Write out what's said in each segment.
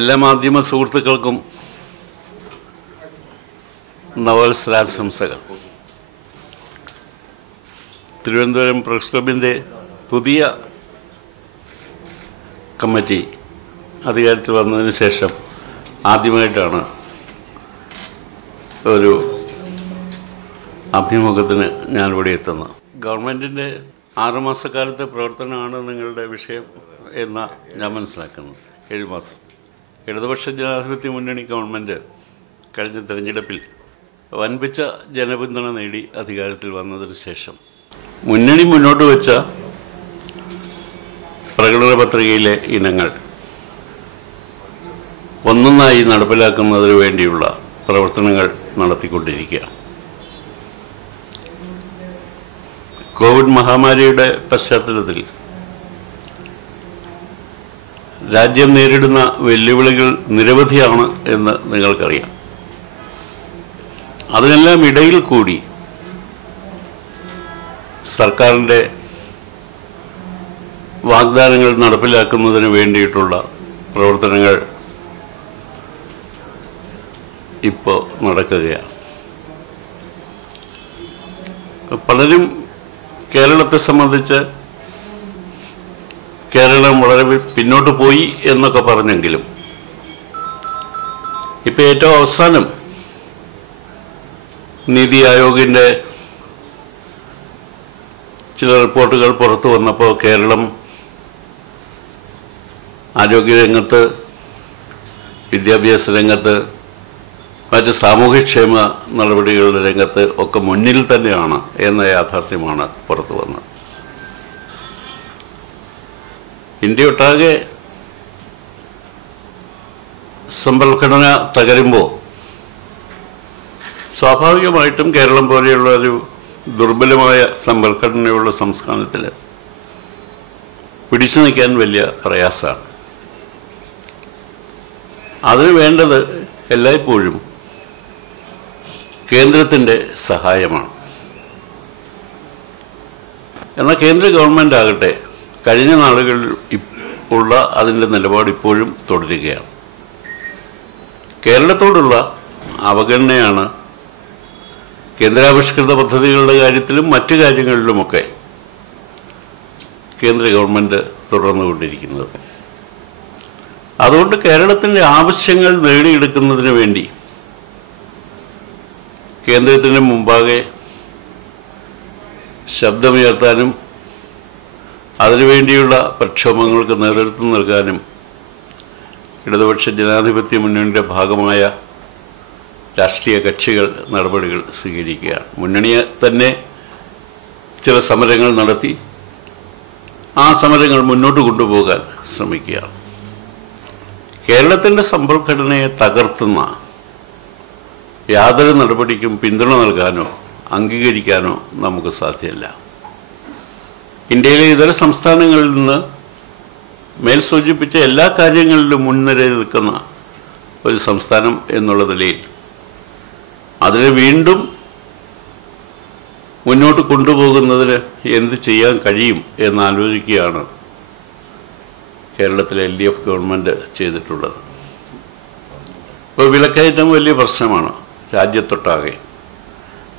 എല്ലാ മാധ്യമ സുഹൃത്തുക്കൾക്കും നവവത്സരാശംസകൾ. തിരുവനന്തപുരം പ്രസ് ക്ലബിൻ്റെ പുതിയ കമ്മിറ്റി അധികാരത്തിൽ വന്നതിന് ശേഷം ആദ്യമായിട്ടാണ് ഒരു അഭിമുഖത്തിന് ഞാനിവിടെ എത്തുന്നത്. ഗവൺമെൻറ്റിൻ്റെ 6 മാസക്കാലത്തെ പ്രവർത്തനമാണ് നിങ്ങളുടെ വിഷയം എന്ന് ഞാൻ മനസ്സിലാക്കുന്നത്. 7 മാസം. ഇടതുപക്ഷ ജനാധിപത്യ മുന്നണി ഗവൺമെൻറ് കഴിഞ്ഞ തെരഞ്ഞെടുപ്പിൽ വൻപിച്ച ജനപിന്തുണ നേടി അധികാരത്തിൽ വന്നതിന് ശേഷം മുന്നണി മുന്നോട്ട് വെച്ച പ്രകടന പത്രികയിലെ ഇനങ്ങൾ ഒന്നൊന്നായി നടപ്പിലാക്കുന്നതിന് വേണ്ടിയുള്ള പ്രവർത്തനങ്ങൾ നടത്തിക്കൊണ്ടിരിക്കുകയാണ്. കോവിഡ് മഹാമാരിയുടെ പശ്ചാത്തലത്തിൽ രാജ്യം നേരിടുന്ന വെല്ലുവിളികൾ നിരവധിയാണ് എന്ന് നിങ്ങൾക്കറിയാം. അതിനെല്ലാം ഇടയിൽ കൂടി സർക്കാരിൻ്റെ വാഗ്ദാനങ്ങൾ നടപ്പിലാക്കുന്നതിന് വേണ്ടിയിട്ടുള്ള പ്രവർത്തനങ്ങൾ ഇപ്പോൾ നടക്കുകയാണ്. പലരും കേരളത്തെ സംബന്ധിച്ച് കേരളം വളരെ പിന്നോട്ട് പോയി എന്നൊക്കെ പറഞ്ഞെങ്കിലും ഇപ്പോൾ ഏറ്റവും അവസാനം നീതി ആയോഗിൻ്റെ ചില റിപ്പോർട്ടുകൾ പുറത്തു വന്നപ്പോൾ കേരളം ആരോഗ്യരംഗത്ത്, വിദ്യാഭ്യാസ രംഗത്ത്, മറ്റ് സാമൂഹ്യക്ഷേമ നടപടികളുടെ രംഗത്ത് ഒക്കെ മുന്നിൽ തന്നെയാണ് എന്ന യാഥാർത്ഥ്യമാണ് പുറത്തു വന്നത്. ഇന്ത്യയൊട്ടാകെ സമ്പദ്ഘടന തകരുമ്പോൾ സ്വാഭാവികമായിട്ടും കേരളം പോലെയുള്ള ഒരു ദുർബലമായ സമ്പദ്ഘടനയുള്ള സംസ്ഥാനത്തിൽ പിടിച്ചു നിൽക്കാൻ വലിയ പ്രയാസമാണ്. അതിന് വേണ്ടത് എല്ലായ്പ്പോഴും കേന്ദ്രത്തിൻ്റെ സഹായമാണ്. എന്നാൽ കേന്ദ്ര ഗവൺമെൻറ് ആകട്ടെ കഴിഞ്ഞ നാളുകളിൽ ഉള്ള അതിൻ്റെ നിലപാട് ഇപ്പോഴും തുടരുകയാണ്. കേരളത്തോടുള്ള അവഗണനയാണ് കേന്ദ്രാവിഷ്കൃത പദ്ധതികളുടെ കാര്യത്തിലും മറ്റു കാര്യങ്ങളിലുമൊക്കെ കേന്ദ്ര ഗവൺമെൻറ് തുടർന്നുകൊണ്ടിരിക്കുന്നത്. അതുകൊണ്ട് കേരളത്തിൻ്റെ ആവശ്യങ്ങൾ നേടിയെടുക്കുന്നതിന് വേണ്ടി കേന്ദ്രത്തിന് മുമ്പാകെ ശബ്ദമുയർത്താനും അതിനുവേണ്ടിയുള്ള പ്രക്ഷോഭങ്ങൾക്ക് നേതൃത്വം നൽകാനും ഇടതുപക്ഷ ജനാധിപത്യ മുന്നണിയുടെ ഭാഗമായ രാഷ്ട്രീയ കക്ഷികൾ നടപടികൾ സ്വീകരിക്കുകയാണ്. മുന്നണിയെ തന്നെ ചില സമരങ്ങൾ നടത്തി ആ സമരങ്ങൾ മുന്നോട്ട് കൊണ്ടുപോകാൻ ശ്രമിക്കുകയാണ്. കേരളത്തിൻ്റെ സമ്പദ്ഘടനയെ തകർത്തുന്ന യാതൊരു നടപടിക്കും പിന്തുണ നൽകാനോ അംഗീകരിക്കാനോ നമുക്ക് സാധ്യമല്ല. ഇന്ത്യയിലെ ഇതര സംസ്ഥാനങ്ങളിൽ നിന്ന് മേൽ സൂചിപ്പിച്ച എല്ലാ കാര്യങ്ങളിലും മുൻനിരയിൽ നിൽക്കുന്ന ഒരു സംസ്ഥാനം എന്നുള്ള നിലയിൽ അതിനെ വീണ്ടും മുന്നോട്ട് കൊണ്ടുപോകുന്നതിന് എന്ത് ചെയ്യാൻ കഴിയും എന്നാലോചിക്കുകയാണ് കേരളത്തിലെ LDF ഗവൺമെൻറ് ചെയ്തിട്ടുള്ളത്. ഇപ്പോൾ വിലക്കയറ്റം വലിയ പ്രശ്നമാണ് രാജ്യത്തൊട്ടാകെ.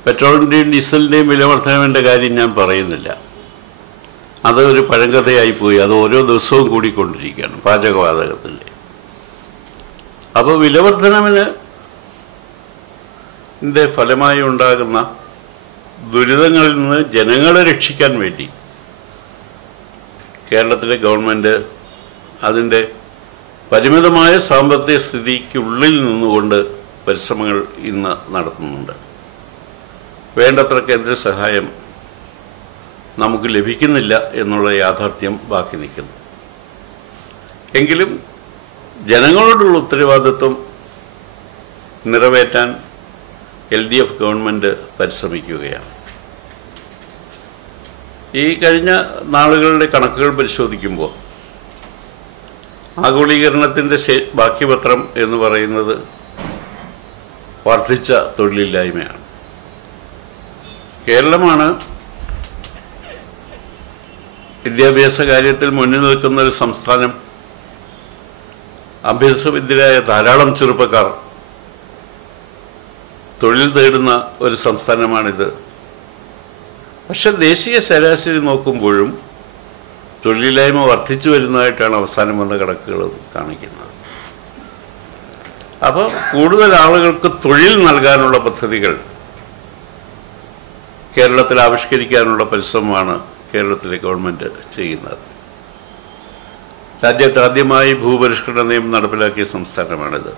പെട്രോളിൻ്റെയും ഡീസലിൻ്റെയും വില വർധനവിൻ്റെ കാര്യം ഞാൻ പറയുന്നില്ല. അത് ഒരു പഴങ്കഥയായിപ്പോയി. അത് ഓരോ ദിവസവും കൂടിക്കൊണ്ടിരിക്കുകയാണ്, പാചകവാതകത്തിൻ്റെ. അപ്പോൾ വിലവർധനവിന് ഫലമായി ഉണ്ടാകുന്ന ദുരിതങ്ങളിൽ നിന്ന് ജനങ്ങളെ രക്ഷിക്കാൻ വേണ്ടി കേരളത്തിലെ ഗവൺമെൻറ് അതിൻ്റെ പരിമിതമായ സാമ്പത്തിക സ്ഥിതിക്കുള്ളിൽ നിന്നുകൊണ്ട് പരിശ്രമങ്ങൾ ഇന്ന് നടത്തുന്നുണ്ട്. വേണ്ടത്ര കേന്ദ്ര സഹായം നമുക്ക് ലഭിക്കുന്നില്ല എന്നുള്ള യാഥാർത്ഥ്യം ബാക്കി നിൽക്കുന്നു. എങ്കിലും ജനങ്ങളോടുള്ള ഉത്തരവാദിത്വം നിറവേറ്റാൻ LDF ഗവൺമെൻറ് പരിശ്രമിക്കുകയാണ്. ഈ കഴിഞ്ഞ നാളുകളുടെ കണക്കുകൾ പരിശോധിക്കുമ്പോൾ ആഗോളീകരണത്തിൻ്റെ ബാക്കിപത്രം എന്ന് പറയുന്നത് വർദ്ധിച്ച തൊഴിലില്ലായ്മയാണ്. കേരളമാണ് വിദ്യാഭ്യാസ കാര്യത്തിൽ മുന്നിൽ നിൽക്കുന്ന ഒരു സംസ്ഥാനം അഭ്യസ്തവിദ്യരായ ധാരാളം ചെറുപ്പക്കാർ തൊഴിൽ തേടുന്ന ഒരു സംസ്ഥാനമാണിത്. പക്ഷെ ദേശീയ ശരാശരി നോക്കുമ്പോഴും തൊഴിലില്ലായ്മ വർദ്ധിച്ചു വരുന്നതായിട്ടാണ് അവസാനം വന്ന കണക്കുകൾ കാണിക്കുന്നത്. അപ്പോൾ കൂടുതൽ ആളുകൾക്ക് തൊഴിൽ നൽകാനുള്ള പദ്ധതികൾ കേരളത്തിൽ ആവിഷ്കരിക്കാനുള്ള പരിശ്രമമാണ് കേരളത്തിലെ ഗവൺമെൻറ് ചെയ്യുന്നത്. രാജ്യത്ത് ആദ്യമായി ഭൂപരിഷ്കരണ നിയമം നടപ്പിലാക്കിയ സംസ്ഥാനമാണിത്.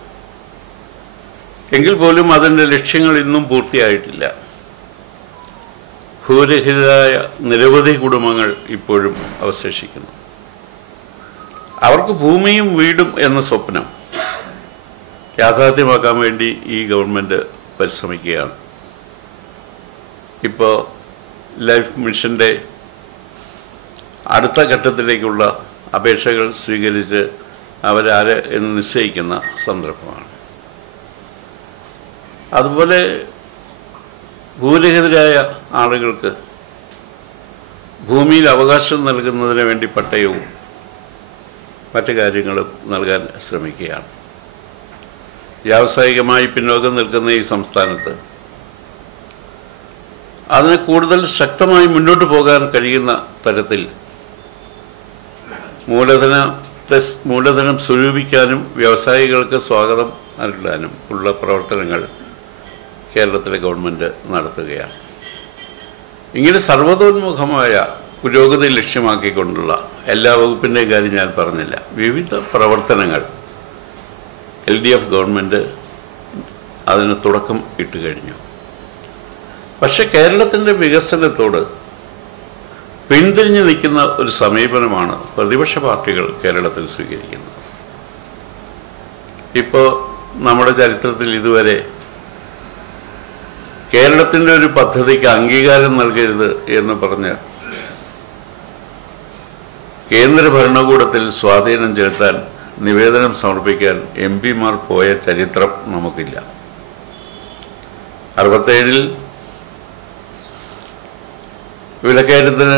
എങ്കിൽ പോലും അതിൻ്റെ ലക്ഷ്യങ്ങൾ ഇന്നും പൂർത്തിയായിട്ടില്ല. ഭൂരഹിതരായ നിരവധി കുടുംബങ്ങൾ ഇപ്പോഴും അവശേഷിക്കുന്നു. അവർക്ക് ഭൂമിയും വീടും എന്ന സ്വപ്നം യാഥാർത്ഥ്യമാക്കാൻ വേണ്ടി ഈ ഗവൺമെൻറ് പരിശ്രമിക്കുകയാണ്. ഇപ്പോൾ ലൈഫ് മിഷൻ്റെ അടുത്ത ഘട്ടത്തിലേക്കുള്ള അപേക്ഷകൾ സ്വീകരിച്ച് അവരാര് എന്ന് നിശ്ചയിക്കുന്ന സന്ദർഭമാണ്. അതുപോലെ ഭൂരഹിതരായ ആളുകൾക്ക് ഭൂമിയിൽ അവകാശം നൽകുന്നതിന് വേണ്ടി പട്ടയവും മറ്റു കാര്യങ്ങളും നൽകാൻ ശ്രമിക്കുകയാണ്. വ്യാവസായികമായി പിന്നോക്കം നിൽക്കുന്ന ഈ സംസ്ഥാനത്ത് അതിന് കൂടുതൽ ശക്തമായി മുന്നോട്ട് പോകാൻ കഴിയുന്ന തരത്തിൽ മൂലധനം സ്വരൂപിക്കാനും വ്യവസായികൾക്ക് സ്വാഗതം നൽകാനും ഉള്ള പ്രവർത്തനങ്ങൾ കേരളത്തിലെ ഗവൺമെൻറ് നടത്തുകയാണ്. ഇങ്ങനെ സർവ്വതോന്മുഖമായ പുരോഗതി ലക്ഷ്യമാക്കിക്കൊണ്ടുള്ള എല്ലാ വകുപ്പിൻ്റെയും കാര്യം ഞാൻ പറഞ്ഞില്ല, വിവിധ പ്രവർത്തനങ്ങൾ LDF ഗവൺമെൻറ് അതിന് തുടക്കം ഇട്ട് കഴിഞ്ഞു. പക്ഷെ കേരളത്തിൻ്റെ വികസനത്തോട് പിന്തിരിഞ്ഞു നിൽക്കുന്ന ഒരു സമീപനമാണ് പ്രതിപക്ഷ പാർട്ടികൾ കേരളത്തിൽ സ്വീകരിക്കുന്നത്. ഇപ്പോൾ നമ്മുടെ ചരിത്രത്തിൽ ഇതുവരെ കേരളത്തിൻ്റെ ഒരു പദ്ധതിക്ക് അംഗീകാരം നൽകരുത് എന്ന് പറഞ്ഞ് കേന്ദ്ര ഭരണകൂടത്തിൽ സ്വാധീനം ചെലുത്താൻ നിവേദനം സമർപ്പിക്കാൻ MP-മാർ പോയ ചരിത്രം നമുക്കില്ല. 67 വിലക്കയറ്റത്തിന്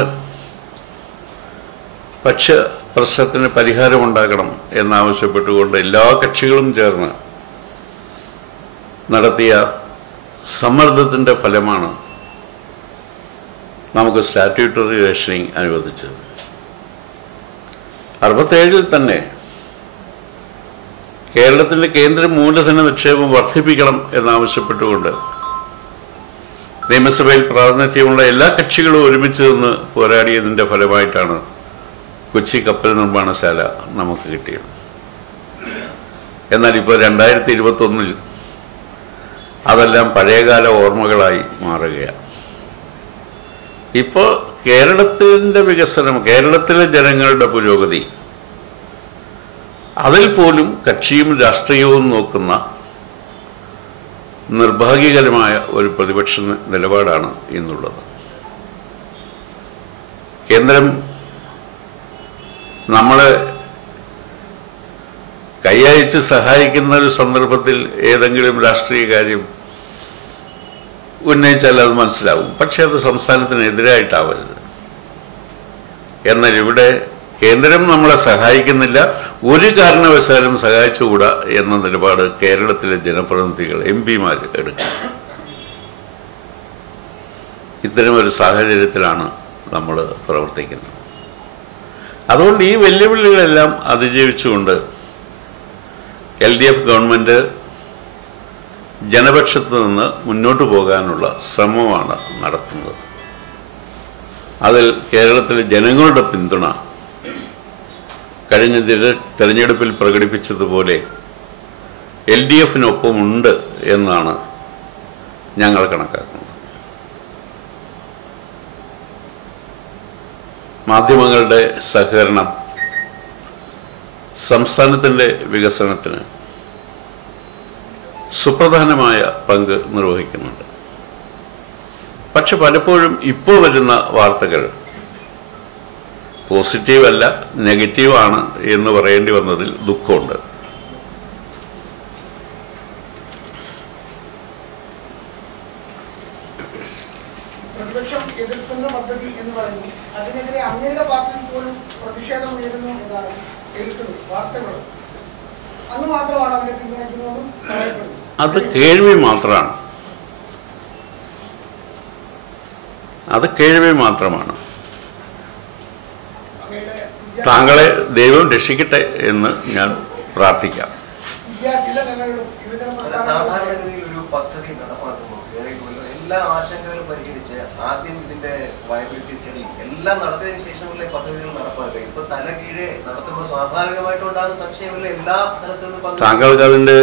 പ്രശ്നത്തിന് പരിഹാരമുണ്ടാക്കണം എന്നാവശ്യപ്പെട്ടുകൊണ്ട് എല്ലാ കക്ഷികളും ചേർന്ന് നടത്തിയ സമ്മർദ്ദത്തിൻ്റെ ഫലമാണ് നമുക്ക് സ്റ്റാറ്റ്യൂട്ടറി റേഷനിങ് അനുവദിച്ചത്. 67 തന്നെ കേരളത്തിൻ്റെ കേന്ദ്ര മൂലധന നിക്ഷേപം വർദ്ധിപ്പിക്കണം എന്നാവശ്യപ്പെട്ടുകൊണ്ട് നിയമസഭയിൽ പ്രാതിനിധ്യമുള്ള എല്ലാ കക്ഷികളും ഒരുമിച്ച് നിന്ന് പോരാടിയതിൻ്റെ ഫലമായിട്ടാണ് കൊച്ചി കപ്പൽ നിർമ്മാണശാല നമുക്ക് കിട്ടിയത്. എന്നാൽ ഇപ്പോൾ 2021 അതെല്ലാം പഴയകാല ഓർമ്മകളായി മാറുകയാണ്. ഇപ്പോൾ കേരളത്തിൻ്റെ വികസനം, കേരളത്തിലെ ജനങ്ങളുടെ പുരോഗതി, അതിൽ പോലും കക്ഷിയും രാഷ്ട്രീയവും നോക്കുന്ന നിർഭാഗ്യകരമായ ഒരു പ്രതിപക്ഷ നിലപാടാണ് ഇന്നുള്ളത്. കേന്ദ്രം നമ്മളെ കൈയയച്ച് സഹായിക്കുന്ന ഒരു സന്ദർഭത്തിൽ ഏതെങ്കിലും രാഷ്ട്രീയ കാര്യം ഉന്നയിച്ചാൽ അത് മനസ്സിലാവും. പക്ഷെ അത് സംസ്ഥാനത്തിനെതിരായിട്ടാവരുത്. എന്നാൽ ഇവിടെ കേന്ദ്രം നമ്മളെ സഹായിക്കുന്നില്ല, ഒരു കാരണവശാലും സഹായിച്ചുകൂടാ എന്ന നിലപാട് കേരളത്തിലെ ജനപ്രതിനിധികൾ MP-മാർ എടുക്കും. ഇത്തരമൊരു സാഹചര്യത്തിലാണ് നമ്മൾ പ്രവർത്തിക്കുന്നത്. അതുകൊണ്ട് ഈ വെല്ലുവിളികളെല്ലാം അതിജീവിച്ചുകൊണ്ട് LDF ഗവൺമെൻറ് ജനപക്ഷത്ത് നിന്ന് മുന്നോട്ട് പോകാനുള്ള ശ്രമമാണ് നടത്തുന്നത്. അതിൽ കേരളത്തിലെ ജനങ്ങളുടെ പിന്തുണ കഴിഞ്ഞ തെരഞ്ഞെടുപ്പിൽ പ്രകടിപ്പിച്ചതുപോലെ LDF-നൊപ്പമുണ്ട് എന്നാണ് ഞങ്ങൾ കണക്കാക്കുന്നത്. മാധ്യമങ്ങളുടെ സഹകരണം സംസ്ഥാനത്തിൻ്റെ വികസനത്തിന് സുപ്രധാനമായ പങ്ക് നിർവഹിക്കുന്നുണ്ട്. പക്ഷെ പലപ്പോഴും ഇപ്പോൾ വരുന്ന വാർത്തകൾ പോസിറ്റീവല്ല, നെഗറ്റീവാണ് എന്ന് പറയേണ്ടി വന്നതിൽ ദുഃഖമുണ്ട്. പ്രതിപക്ഷം എതിർക്കുന്ന പദ്ധതി എന്ന് പറയുന്നു, അതിനെതിരെ അങ്ങയുടെ പാർട്ടിയിൽ പോലും പ്രതിഷേധം ഉയരുന്നു എന്നാണ് കേൾക്കുന്നത് വാർത്തകൾ. അന്ന് മാത്രമാണ് അവരെ പിന്തുണയ്ക്കുന്നതെന്നും പറയപ്പെടുന്നത്. അത് കേൾവി മാത്രമാണ്, അത് കേൾവി മാത്രമാണ്. താങ്കളെ ദൈവം രക്ഷിക്കട്ടെ എന്ന് ഞാൻ പ്രാർത്ഥിക്കാം. സാധാരണഗതിയിൽ ഒരു പദ്ധതി നടപ്പാക്കുമ്പോൾ എല്ലാ ആശങ്കകളും പരിഹരിച്ച് ആദ്യം ഇതിന്റെ വയബിലിറ്റി സ്റ്റഡി എല്ലാം നടത്തിയതിനു ശേഷമുള്ള പദ്ധതികൾ നടപ്പാക്കുക. ഇപ്പൊ തലകീഴെ നടത്തുമ്പോൾ സ്വാഭാവികമായിട്ടുണ്ടാകുന്ന സംശയമുള്ള എല്ലാ സ്ഥലത്തുനിന്നും താങ്കൾക്ക് അതിന്റെ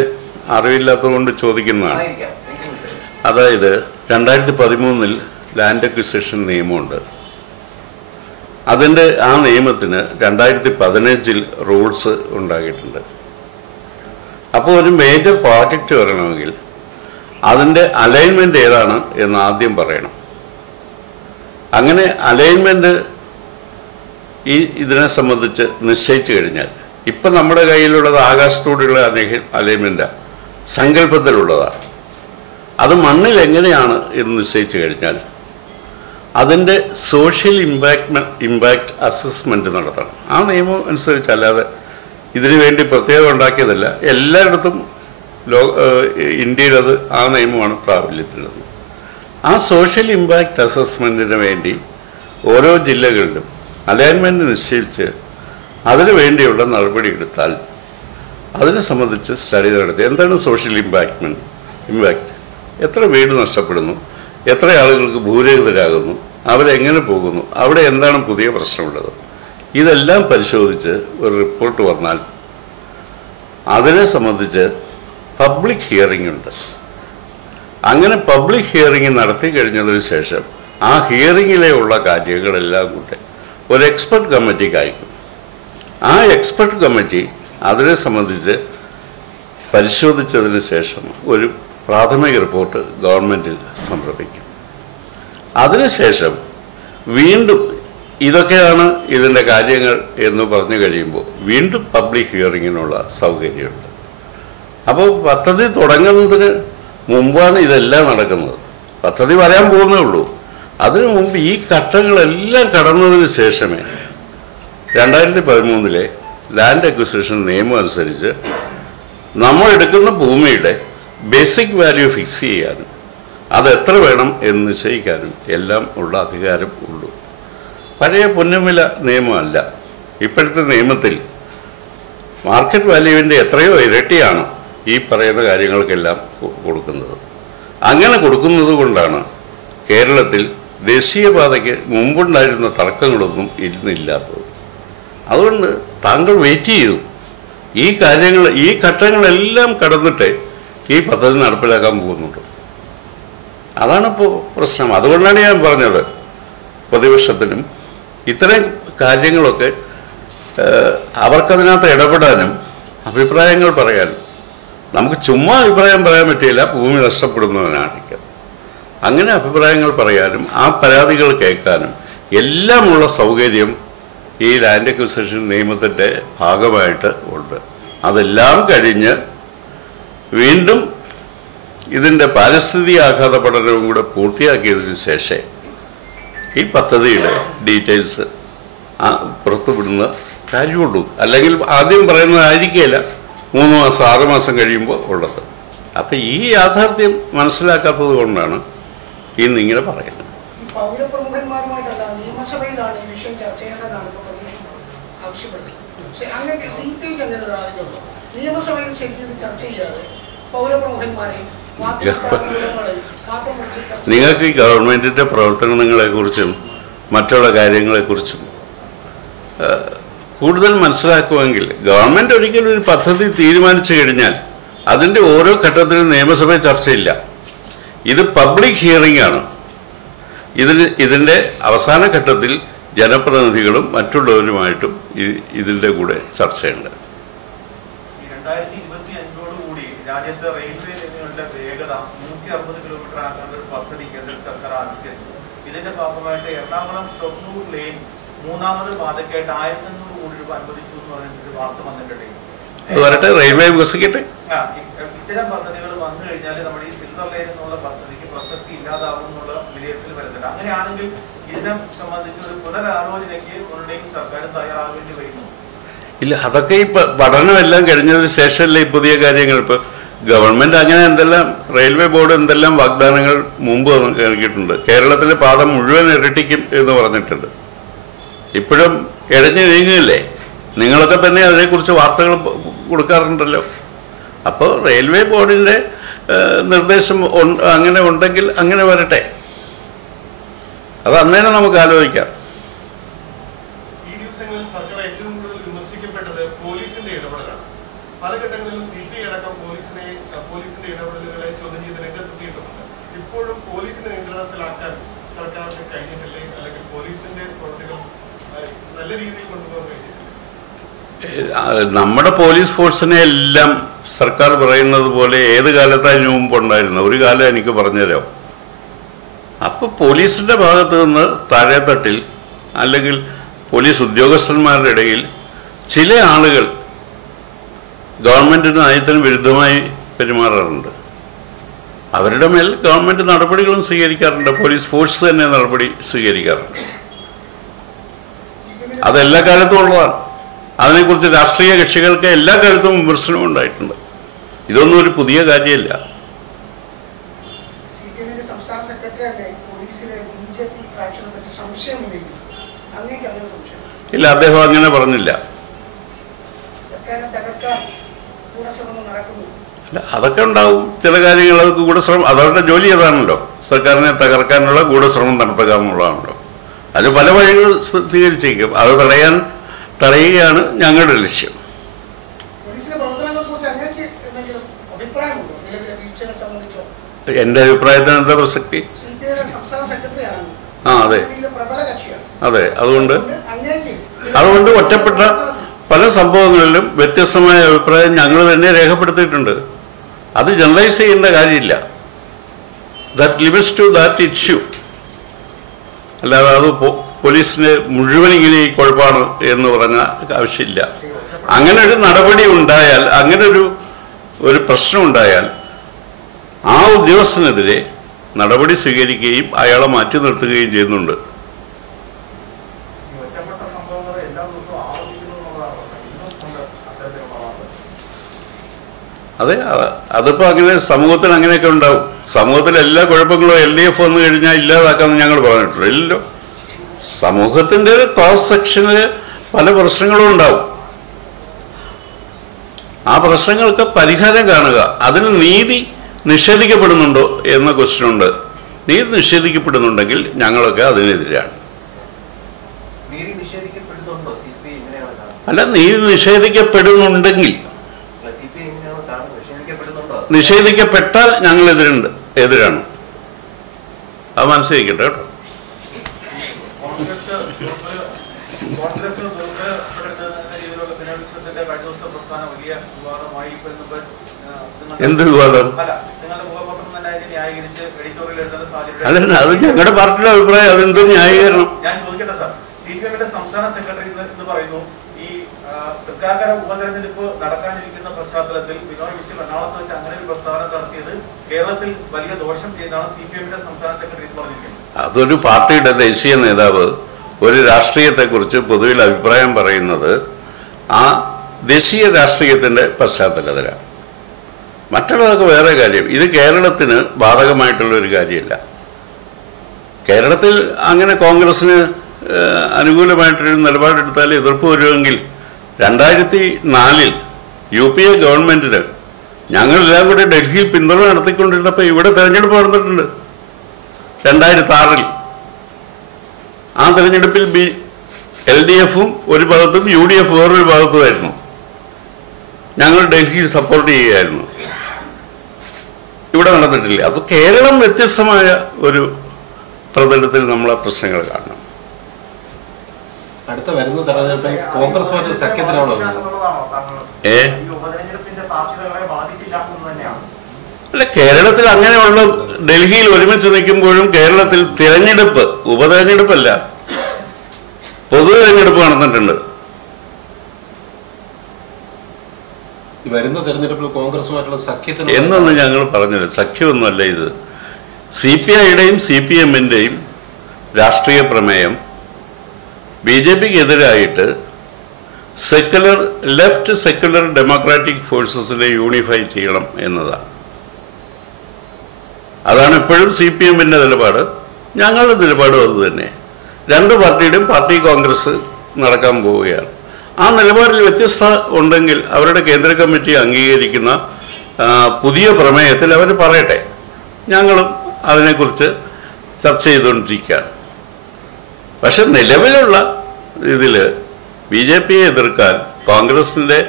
അറിവില്ലാത്തതുകൊണ്ട് ചോദിക്കുന്നതാണ്. അതായത് 2013 ലാൻഡ് അക്വിസിഷൻ നിയമമുണ്ട്. അതിൻ്റെ ആ നിയമത്തിന് 2015 റൂൾസ് ഉണ്ടാക്കിയിട്ടുണ്ട്. അപ്പോൾ ഒരു മേജർ പ്രോജക്റ്റ് വരണമെങ്കിൽ അതിൻ്റെ അലൈൻമെൻറ്റ് ഏതാണ് എന്ന് ആദ്യം പറയണം. അങ്ങനെ അലൈൻമെൻറ്റ് ഇതിനെ സംബന്ധിച്ച് നിശ്ചയിച്ചു കഴിഞ്ഞാൽ, ഇപ്പം നമ്മുടെ കയ്യിലുള്ളത് ആകാശത്തോടെയുള്ള അലൈൻമെൻറ്റാണ്, സങ്കല്പത്തിലുള്ളതാണ്. അത് മണ്ണിൽ എങ്ങനെയാണ് എന്ന് നിശ്ചയിച്ചു കഴിഞ്ഞാൽ അതിൻ്റെ സോഷ്യൽ ഇമ്പാക്റ്റ് അസസ്മെൻറ്റ് നടത്തണം. ആ നിയമം അനുസരിച്ച്, അല്ലാതെ ഇതിനു വേണ്ടി പ്രത്യേകം ഉണ്ടാക്കിയതല്ല. എല്ലായിടത്തും ഇന്ത്യയിൽ ആ നിയമമാണ് പ്രാബല്യത്തിലുള്ളത്. ആ സോഷ്യൽ ഇമ്പാക്റ്റ് അസസ്മെൻറ്റിന് വേണ്ടി ഓരോ ജില്ലകളിലും അലൈൻമെൻറ്റ് നിശ്ചയിച്ച് അതിനു വേണ്ടിയുള്ള നടപടി എടുത്താൽ അതിനെ സംബന്ധിച്ച് സ്റ്റഡി നടത്തി എന്താണ് സോഷ്യൽ ഇമ്പാക്റ്റ്, എത്ര വീട് നഷ്ടപ്പെടുന്നു, എത്ര ആളുകൾക്ക് ഭൂരഹിതരാകുന്നു, അവരെങ്ങനെ പോകുന്നു, അവിടെ എന്താണ് പുതിയ പ്രശ്നമുള്ളത്, ഇതെല്ലാം പരിശോധിച്ച് ഒരു റിപ്പോർട്ട് വന്നാൽ അതിനെ സംബന്ധിച്ച് പബ്ലിക് ഹിയറിംഗ് ഉണ്ട്. അങ്ങനെ പബ്ലിക് ഹിയറിംഗ് നടത്തി കഴിഞ്ഞതിന് ശേഷം ആ ഹിയറിങ്ങിലുള്ള കാര്യങ്ങളെല്ലാം കൂടെ ഒരു എക്സ്പെർട്ട് കമ്മിറ്റിക്ക് അയക്കും. ആ എക്സ്പെർട്ട് കമ്മിറ്റി അതിനെ സംബന്ധിച്ച് പരിശോധിച്ചതിന് ശേഷം ഒരു പ്രാഥമിക റിപ്പോർട്ട് ഗവൺമെൻറ്റിൽ സമർപ്പിക്കും. അതിനുശേഷം വീണ്ടും ഇതൊക്കെയാണ് ഇതിൻ്റെ കാര്യങ്ങൾ എന്ന് പറഞ്ഞു കഴിയുമ്പോൾ വീണ്ടും പബ്ലിക് ഹിയറിങ്ങിനുള്ള സൗകര്യമുണ്ട്. അപ്പോൾ പദ്ധതി തുടങ്ങുന്നതിന് മുമ്പാണ് ഇതെല്ലാം നടക്കുന്നത്. പദ്ധതി വരാൻ പോകുന്നേ ഉള്ളൂ. അതിനു മുമ്പ് ഈ ഘട്ടങ്ങളെല്ലാം കടന്നതിന് ശേഷമേ 2013 ലാൻഡ് അക്വിസിഷൻ നിയമം അനുസരിച്ച് നമ്മൾ എടുക്കുന്ന ഭൂമിയുടെ ബേസിക് വാല്യൂ ഫിക്സ് ചെയ്യാനും അത് എത്ര വേണം എന്ന് നിശ്ചയിക്കാനും എല്ലാം ഉള്ള അധികാരം ഉള്ളൂ. പഴയ പൊന്നുവില നിയമമല്ല. ഇപ്പോഴത്തെ നിയമത്തിൽ മാർക്കറ്റ് വാല്യൂവിൻ്റെ എത്രയോ ഇരട്ടിയാണ് ഈ പറയുന്ന കാര്യങ്ങൾക്കെല്ലാം കൊടുക്കുന്നത്. അങ്ങനെ കൊടുക്കുന്നത് കൊണ്ടാണ് കേരളത്തിൽ ദേശീയപാതയ്ക്ക് മുമ്പുണ്ടായിരുന്ന തർക്കങ്ങളൊന്നും ഇന്നില്ലാത്തത്. അതുകൊണ്ട് താങ്കൾ വെയിറ്റ് ചെയ്തു. ഈ ഘട്ടങ്ങളെല്ലാം കടന്നിട്ടേ ഈ പദ്ധതി നടപ്പിലാക്കാൻ പോകുന്നുണ്ട്. അതാണിപ്പോൾ പ്രശ്നം. അതുകൊണ്ടാണ് ഞാൻ പറഞ്ഞത് പ്രതിപക്ഷത്തിനും ഇത്തരം കാര്യങ്ങളൊക്കെ അവർക്കതിനകത്ത് ഇടപെടാനും അഭിപ്രായങ്ങൾ പറയാനും. നമുക്ക് ചുമ്മാ അഭിപ്രായം പറയാൻ പറ്റില്ല, ഭൂമി നഷ്ടപ്പെടുന്നവനായിരിക്കും. അങ്ങനെ അഭിപ്രായങ്ങൾ പറയാനും ആ പരാതികൾ കേൾക്കാനും എല്ലാമുള്ള സൗകര്യം ഈ ലാൻഡ് അക്വിസിഷൻ നിയമത്തിൻ്റെ ഭാഗമായിട്ട് ഉണ്ട്. അതെല്ലാം കഴിഞ്ഞ് വീണ്ടും ഇതിൻ്റെ പാരിസ്ഥിതിക ആഘാത പഠനവും കൂടെ പൂർത്തിയാക്കിയതിന് ശേഷം ഈ പദ്ധതിയുടെ ഡീറ്റെയിൽസ് പുറത്തുവിടുന്ന കാര്യമുള്ളൂ. അല്ലെങ്കിൽ ആദ്യം പറയുന്നതായിരിക്കില്ല 3 മാസം 6 മാസം കഴിയുമ്പോൾ ഉള്ളത്. അപ്പം ഈ യാഥാർത്ഥ്യം മനസ്സിലാക്കാത്തത് കൊണ്ടാണ് ഇന്നിങ്ങനെ പറയുന്നത്. പൗരപ്രമുഖന്മാരുമായിട്ടല്ല, നിയമസഭയിലാണ് ഈ വിഷയം ചർച്ച ചെയ്യേണ്ടതാണ് ആവശ്യപ്പെട്ടത്. പക്ഷെ അങ്ങനെ സീറ്റേജ് അങ്ങനെ ഒരു ആഗ്രഹമുണ്ടോ? നിയമസഭയിൽ ശരിക്കും ഇത് ചർച്ച ചെയ്യാതെ പൗരപ്രമുഖന്മാരെ നിങ്ങൾക്ക് ഈ ഗവൺമെൻറ്റിൻ്റെ പ്രവർത്തനങ്ങളെക്കുറിച്ചും മറ്റുള്ള കാര്യങ്ങളെക്കുറിച്ചും കൂടുതൽ മനസ്സിലാക്കുമെങ്കിൽ ഗവൺമെൻറ് ഒരിക്കലും ഒരു പദ്ധതി തീരുമാനിച്ചു കഴിഞ്ഞാൽ അതിൻ്റെ ഓരോ ഘട്ടത്തിലും നിയമസഭയിൽ ചർച്ചയില്ല. ഇത് പബ്ലിക് ഹിയറിംഗ് ആണ്. ഇതിൻ്റെ അവസാന ഘട്ടത്തിൽ ജനപ്രതിനിധികളും മറ്റുള്ളവരുമായിട്ടും ഇതിൻ്റെ കൂടെ ചർച്ചയുണ്ട്. 2025 രാജ്യത്തെ റെയിൽവേ ലൈനുകളുടെ വേഗത 160 കിലോമീറ്റർ ആക്കാനുള്ള ഒരു പദ്ധതി കേന്ദ്ര സർക്കാർ ആവിഷ്കരിച്ചു. ഇതിന്റെ ഭാഗമായിട്ട് എറണാകുളം ഷൊർണൂർ ലൈൻ 3ാമത് പാതയ്ക്കായിട്ട് 1500 കോടി രൂപ അനുവദിച്ചു എന്ന് പറഞ്ഞൊരു വാർത്ത വന്നിട്ടുണ്ട്. വരട്ടെ, റെയിൽവേ വികസിക്കട്ടെ. ഇത്തരം പദ്ധതികൾ വന്നു കഴിഞ്ഞാൽ നമ്മുടെ ഈ സിൽവർ ലൈൻ എന്നുള്ള പദ്ധതിക്ക് പ്രസക്തി ഇല്ലാതാവും എന്നുള്ള വിലയിരുത്തൽ വരുന്നുണ്ട്. അങ്ങനെയാണെങ്കിൽ ഇതിനെ സംബന്ധിച്ച് ഒരു പുനരാലോചനയ്ക്ക് മുന്നണിയും സർക്കാരും തയ്യാറാവേണ്ടി വരുന്നു. ഇല്ല, അതൊക്കെ ഈ പഠനമെല്ലാം കഴിഞ്ഞതിന് ശേഷമല്ലേ ഈ പുതിയ കാര്യങ്ങൾ. ഇപ്പോൾ ഗവൺമെൻറ് അങ്ങനെ എന്തെല്ലാം, റെയിൽവേ ബോർഡ് എന്തെല്ലാം വാഗ്ദാനങ്ങൾ മുമ്പ് നൽകിയിട്ടുണ്ട്. കേരളത്തിലെ പാത മുഴുവൻ ഇരട്ടിക്കും എന്ന് പറഞ്ഞിട്ടുണ്ട്. ഇപ്പോഴും ഇഴഞ്ഞു നീങ്ങില്ലേ? നിങ്ങളൊക്കെ തന്നെ അതിനെക്കുറിച്ച് വാർത്തകൾ കൊടുക്കാറുണ്ടല്ലോ. അപ്പോൾ റെയിൽവേ ബോർഡിൻ്റെ നിർദ്ദേശം അങ്ങനെ ഉണ്ടെങ്കിൽ അങ്ങനെ വരട്ടെ, അത് അന്നേരം നമുക്ക് ആലോചിക്കാം. ഈ ദിവസങ്ങളിൽ സർക്കാർ ഏറ്റവും കൂടുതൽ വിമർശിക്കപ്പെട്ടത് പോലീസിന്റെ ഇടപെടലാണ്. പല ഘട്ടങ്ങളിലും CPI അടക്കം പോലീസിന്റെ ഇടപെടലുകളെ ചോദ്യം ചെയ്ത് രംഗത്തെത്തിയിട്ടുണ്ട്. ഇപ്പോഴും പോലീസിന്റെ നിയന്ത്രണത്തിലാക്കാൻ സർക്കാരിന് കഴിഞ്ഞിട്ടില്ലേ, അല്ലെങ്കിൽ പോലീസിന്റെ പ്രവർത്തികൾ നല്ല രീതിയിൽ കൊണ്ടുപോകാൻ കഴിഞ്ഞിട്ടില്ല? നമ്മുടെ പോലീസ് ഫോഴ്സിനെ എല്ലാം സർക്കാർ പറയുന്നത് പോലെ ഏത് കാലത്തായിരുന്നു മുമ്പുണ്ടായിരുന്ന ഒരു കാലം എനിക്ക് പറഞ്ഞുതരാം. അപ്പോൾ പോലീസിൻ്റെ ഭാഗത്ത് നിന്ന് താഴെത്തട്ടിൽ അല്ലെങ്കിൽ പോലീസ് ഉദ്യോഗസ്ഥന്മാരുടെ ഇടയിൽ ചില ആളുകൾ ഗവൺമെൻറ് നയത്തിന് വിരുദ്ധമായി പെരുമാറാറുണ്ട്. അവരുടെ മേൽ ഗവൺമെൻറ് നടപടികളും സ്വീകരിക്കാറുണ്ട്. പോലീസ് ഫോഴ്സ് തന്നെ നടപടി സ്വീകരിക്കാറുണ്ട്. അതെല്ലാ കാലത്തും ഉള്ളതാണ്. അതിനെക്കുറിച്ച് രാഷ്ട്രീയ കക്ഷികൾക്ക് എല്ലാ കാലത്തും വിമർശനവും ഉണ്ടായിട്ടുണ്ട്. ഇതൊന്നും ഒരു പുതിയ കാര്യമല്ല. സംസ്ഥാന സെക്രട്ടറി അല്ലേ പോലീസിലെ BJP ഫ്രാക്ഷനെ പറ്റി സംശയം ഉണ്ടെങ്കിൽ അങ്ങേക്ക് അങ്ങനെ സംശയം? ഇല്ല, അദ്ദേഹം അങ്ങനെ പറഞ്ഞില്ല. സർക്കാരിനെ തകർക്കാൻ ഗൂഢശ്രമം നടക്കുന്നു. അല്ല, അതൊക്കെ ഉണ്ടാവും ചില കാര്യങ്ങൾ. അതൊക്കെ ഗൂഢശ്രമം, അതവരുടെ ജോലി അതാണല്ലോ. സർക്കാരിനെ തകർക്കാനുള്ള ഗൂഢശ്രമം നടത്തുക എന്നുള്ളതാണല്ലോ. അത് പല വഴികൾ സ്വീകരിച്ചേക്കും. അത് തടയുകയാണ് ഞങ്ങളുടെ ലക്ഷ്യം. പോലീസിന്റെ പ്രവർത്തനങ്ങളെ കുറിച്ച് അങ്ങേക്ക് എന്തെങ്കിലും അഭിപ്രായമുണ്ടോ? നിലവിലെ വീഴ്ചയെ സംബന്ധിച്ചോ? എൻ്റെ അഭിപ്രായത്തിന് എന്താ പ്രസക്തി? CPIയുടെ സംസ്ഥാന സെക്രട്ടറിയാണ്. അതെ പ്രബല കക്ഷിയാണ്. അതെ. അതുകൊണ്ട് അങ്ങേക്ക് ഒറ്റപ്പെട്ട പല സംഭവങ്ങളിലും വ്യത്യസ്തമായ അഭിപ്രായം ഞങ്ങൾ തന്നെ രേഖപ്പെടുത്തിയിട്ടുണ്ട്. അത് ജനറലൈസ് ചെയ്യേണ്ട കാര്യമില്ല. That limits to that issue. അല്ലാതെ അത് പോലീസിന് മുഴുവൻ ഇങ്ങനെ കുഴപ്പമാണ് എന്ന് പറഞ്ഞ ആവശ്യമില്ല. അങ്ങനെ ഒരു നടപടി ഉണ്ടായാൽ, അങ്ങനെ ഒരു പ്രശ്നം ഉണ്ടായാൽ ആ ഉദ്യോഗസ്ഥനെതിരെ നടപടി സ്വീകരിക്കുകയും അയാളെ മാറ്റി നിർത്തുകയും ചെയ്യുന്നുണ്ട്. അതെ, അതിപ്പോൾ അങ്ങനെ സമൂഹത്തിൽ അങ്ങനെയൊക്കെ ഉണ്ടാവും. സമൂഹത്തിൽ എല്ലാ കുഴപ്പങ്ങളും LDF വന്നു കഴിഞ്ഞാൽ ഇല്ലാതാക്കാമെന്ന് ഞങ്ങൾ പറഞ്ഞിട്ടുണ്ട്. ഇല്ലല്ലോ, സമൂഹത്തിൻ്റെ ക്രോസ് സെക്ഷനിൽ പല പ്രശ്നങ്ങളും ഉണ്ടാവും. ആ പ്രശ്നങ്ങൾക്ക് പരിഹാരം കാണുക. അതിന് നീതി നിഷേധിക്കപ്പെടുന്നുണ്ടോ എന്ന ക്വസ്റ്റ്യൻ ഉണ്ട്. നീതി നിഷേധിക്കപ്പെടുന്നുണ്ടെങ്കിൽ ഞങ്ങളൊക്കെ അതിനെതിരാണ്. അല്ല, നീതി നിഷേധിക്കപ്പെടുന്നുണ്ടെങ്കിൽ, നിഷേധിക്കപ്പെട്ടാൽ ഞങ്ങൾ എതിരാണ്. അത് മനസ്സിലാക്കട്ടെ കേട്ടോ. എന്ത് വിവാദം? അല്ല, അത് ഞങ്ങളുടെ പാർട്ടിയുടെ അഭിപ്രായം. അതെന്തോ ന്യായീകരണം? ഞാൻ ചോദിക്കട്ടെ സാർ, CPIയുടെ സംസ്ഥാന സെക്രട്ടറി എന്ന് പറയുന്നു ഈ തൃക്കാക്കര ഉപതെരഞ്ഞെടുപ്പ് നടക്കാനിരിക്കുന്ന പശ്ചാത്തലത്തിൽ ബിനോയ് വിശ്വം എറണാകുളത്ത് വെച്ച് അങ്ങനെ ഒരു പ്രസ്താവന നടത്തിയത് കേരളത്തിൽ വലിയ ദോഷം ചെയ്യുന്നതാണ് CPIയുടെ സംസ്ഥാന സെക്രട്ടറി എന്ന് പറഞ്ഞിരിക്കുന്നത്. അതൊരു പാർട്ടിയുടെ ദേശീയ നേതാവ് ഒരു രാഷ്ട്രീയത്തെക്കുറിച്ച് പൊതുവിൽ അഭിപ്രായം പറയുന്നത് ആ ദേശീയ രാഷ്ട്രീയത്തിൻ്റെ പശ്ചാത്തലത്തിലാണ്. മറ്റുള്ളതൊക്കെ വേറെ കാര്യം. ഇത് കേരളത്തിന് ബാധകമായിട്ടുള്ളൊരു കാര്യമല്ല. കേരളത്തിൽ അങ്ങനെ കോൺഗ്രസ്സിന് അനുകൂലമായിട്ടൊരു നിലപാടെടുത്താൽ എതിർപ്പ് വരുമെങ്കിൽ 2004 UPA ഗവൺമെൻറ്റിന് ഞങ്ങളെല്ലാം കൂടി ഡൽഹിയിൽ പിന്തുണ നടത്തിക്കൊണ്ടിരുന്നപ്പോൾ ഇവിടെ തെരഞ്ഞെടുപ്പ് നടന്നിട്ടുണ്ട് 2006. ആ തെരഞ്ഞെടുപ്പിൽ LDFും ഒരു ഭാഗത്തും UDF വേറൊരു ഭാഗത്തുമായിരുന്നു. ഞങ്ങൾ ഡൽഹിയിൽ സപ്പോർട്ട് ചെയ്യുകയായിരുന്നു. ഇവിടെ നടന്നിട്ടില്ല. അത് കേരളം വ്യത്യസ്തമായ ഒരു പ്രതലത്തിൽ നമ്മളെ പ്രശ്നങ്ങൾ കാണണം. അടുത്ത വരുന്ന തെരഞ്ഞെടുപ്പിൽ കോൺഗ്രസുമായിട്ട് സഖ്യത്തിലാണോ? അല്ല, കേരളത്തിൽ അങ്ങനെയുള്ള ഡൽഹിയിൽ ഒരുമിച്ച് നിൽക്കുമ്പോഴും കേരളത്തിൽ തിരഞ്ഞെടുപ്പ്, ഉപതെരഞ്ഞെടുപ്പല്ല, പൊതു തെരഞ്ഞെടുപ്പ് നടന്നിട്ടുണ്ട്. വരുന്ന തെരഞ്ഞെടുപ്പിൽ കോൺഗ്രസുമായിട്ടുള്ള സഖ്യത്തിന് എന്നൊന്നും ഞങ്ങൾ പറഞ്ഞില്ല. സഖ്യമൊന്നുമല്ല ഇത്. CPIയുടെയും CPMന്റെയും രാഷ്ട്രീയ പ്രമേയം BJPക്ക് എതിരായിട്ട് ലെഫ്റ്റ് സെക്യുലർ ഡെമോക്രാറ്റിക് ഫോഴ്സസിനെ യൂണിഫൈ ചെയ്യണം എന്നതാണ്. അതാണ് ഇപ്പോഴും CPM നിലപാട്. ഞങ്ങളുടെ നിലപാടും അത് തന്നെ. രണ്ട് പാർട്ടിയുടെയും പാർട്ടി കോൺഗ്രസ് നടക്കാൻ പോവുകയാണ്. ആ നിലപാടിൽ വ്യത്യസ്തത ഉണ്ടെങ്കിൽ അവരുടെ കേന്ദ്ര കമ്മിറ്റി അംഗീകരിക്കുന്ന പുതിയ പ്രമേയത്തിൽ അവർ പറയട്ടെ. ഞങ്ങളും അതിനെക്കുറിച്ച് ചർച്ച ചെയ്തുകൊണ്ടിരിക്കുകയാണ്. പക്ഷെ നിലവിലുള്ള ഇതിൽ BJPയെ എതിർക്കാൻ കോൺഗ്രസിൻ്റെ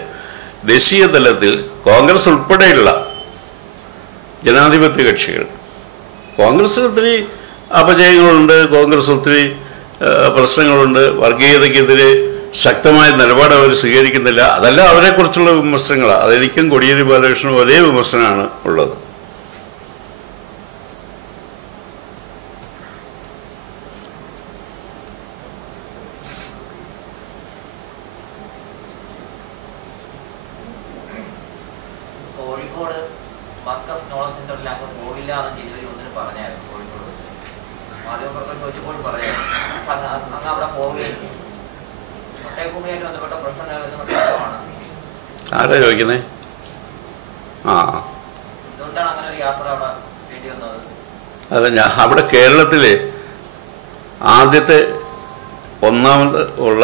ദേശീയ തലത്തിൽ കോൺഗ്രസ് ഉൾപ്പെടെയുള്ള ജനാധിപത്യ കക്ഷികൾ, കോൺഗ്രസിന് ഒത്തിരി അപജയങ്ങളുണ്ട്, കോൺഗ്രസ് ഒത്തിരി പ്രശ്നങ്ങളുണ്ട്, വർഗീയതയ്ക്കെതിരെ ശക്തമായ നിലപാട് അവർ സ്വീകരിക്കുന്നില്ല. അതെല്ലാം അവരെക്കുറിച്ചുള്ള വിമർശനങ്ങളാണ്. അതെനിക്കും കോടിയേരി ബാലകൃഷ്ണനും ഒരേ വിമർശനമാണ് ഉള്ളത്. കോഴിക്കോട് മസ്കസ് നോളജ് സെന്ററിൽ അങ്ങ് പോകില്ല എന്ന് ജനുവരി 1 പറഞ്ഞായിരുന്നു. കോഴിക്കോട് മാധ്യമപ്രവർത്തകർ ചോദിച്ചപ്പോൾ പറയാം അങ്ങ് അവിടെ പോവുകയും ഒട്ടേഭൂമിയായിട്ട് ബന്ധപ്പെട്ട പ്രശ്നമാണ്. ആരാ ചോദിക്കുന്നേ? എന്തുകൊണ്ടാണ് അങ്ങനെ ഒരു യാത്ര അവിടെ വേണ്ടി വന്നത്? അല്ല, അവിടെ കേരളത്തിലെ ആദ്യത്തെ ഒന്നാമത് ഉള്ള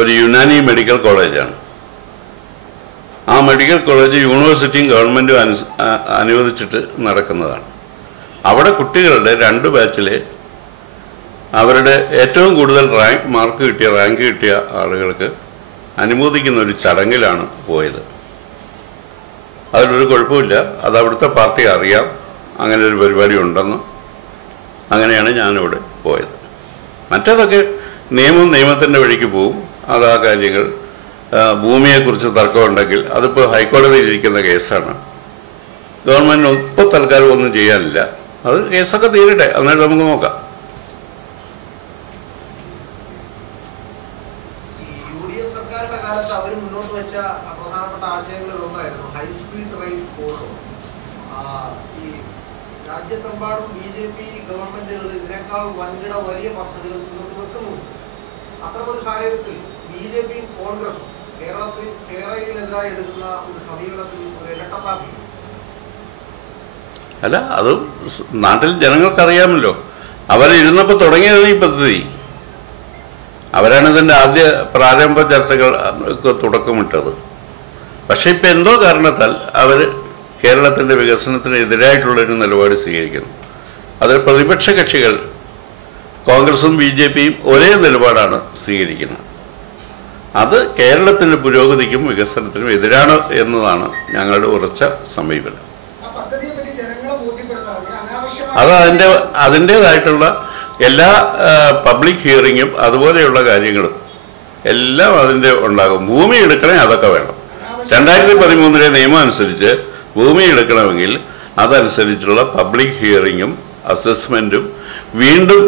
ഒരു യുനാനി മെഡിക്കൽ കോളേജാണ്. ആ മെഡിക്കൽ കോളേജ് യൂണിവേഴ്സിറ്റിയും ഗവൺമെൻറ്റും അനുവദിച്ചിട്ട് നടക്കുന്നതാണ്. അവിടെ കുട്ടികളുടെ 2 ബാച്ചിലെ അവരുടെ ഏറ്റവും കൂടുതൽ റാങ്ക് കിട്ടിയ ആളുകൾക്ക് അനുമോദിക്കുന്ന ഒരു ചടങ്ങിലാണ് പോയത്. അതിലൊരു കുഴപ്പമില്ല. അത് അവിടുത്തെ പാർട്ടി അറിയാം അങ്ങനെ ഒരു പരിപാടി ഉണ്ടെന്ന്. അങ്ങനെയാണ് ഞാനിവിടെ പോയത്. മറ്റേതൊക്കെ നിയമത്തിൻ്റെ വഴിക്ക് പോവും. അത് ആ കാര്യങ്ങൾ ഭൂമിയെക്കുറിച്ച് തർക്കമുണ്ടെങ്കിൽ അതിപ്പോൾ ഹൈക്കോടതിയിൽ ഇരിക്കുന്ന കേസാണ്. ഗവൺമെൻറ്റിന് ഇപ്പോൾ തൽക്കാലം ഒന്നും ചെയ്യാനില്ല. അത് കേസൊക്കെ തീരട്ടെ, എന്നിട്ട് നമുക്ക് നോക്കാം. UDF സർക്കാരിന്റെ കാലത്ത് അവർ മുന്നോട്ട് വെച്ച പ്രധാനപ്പെട്ട ആശയങ്ങളിൽ ഒന്നായിരുന്നു ഹൈസ്പീഡ് റെയിൽ കോറിഡോർ. ഈ രാജ്യത്തെമ്പാടും BJP ഗവൺമെന്റുകൾ ഇതിനേക്കാൾ വൻകിട വലിയ പദ്ധതികൾ മുന്നോട്ട് വെക്കുന്നുണ്ട്. അത്തരമൊരു സാഹചര്യത്തിൽ BJPയും കോൺഗ്രസും കേരളത്തിനെതിരായി എടുക്കുന്ന ഒരു സമീപനത്തിൽ ഒരു ഇരട്ടത്താപ്പി. അല്ല, അത് നാട്ടിൽ ജനങ്ങൾക്കറിയാമല്ലോ. അവരിരുന്നപ്പോൾ തുടങ്ങിയതാണ് ഈ പദ്ധതി. അവരാണ് ഇതിൻ്റെ ആദ്യ പ്രാരംഭ ചർച്ചകൾക്ക് തുടക്കമിട്ടത്. പക്ഷെ ഇപ്പം എന്തോ കാരണത്താൽ അവർ കേരളത്തിൻ്റെ വികസനത്തിന് എതിരായിട്ടുള്ളൊരു നിലപാട് സ്വീകരിക്കുന്നു. അതിൽ പ്രതിപക്ഷ കക്ഷികൾ കോൺഗ്രസും BJPയും ഒരേ നിലപാടാണ് സ്വീകരിക്കുന്നത്. അത് കേരളത്തിൻ്റെ പുരോഗതിക്കും വികസനത്തിനും എതിരാണ് എന്നതാണ് ഞങ്ങളുടെ ഉറച്ച സമീപനം. അത് അതിൻ്റേതായിട്ടുള്ള എല്ലാ പബ്ലിക് ഹിയറിങ്ങും അതുപോലെയുള്ള കാര്യങ്ങളും എല്ലാം അതിൻ്റെ ഉണ്ടാകും. ഭൂമി എടുക്കണേ അതൊക്കെ വേണം. 2013 നിയമം അനുസരിച്ച് ഭൂമി എടുക്കണമെങ്കിൽ അതനുസരിച്ചുള്ള പബ്ലിക് ഹിയറിങ്ങും അസസ്മെൻറ്റും വീണ്ടും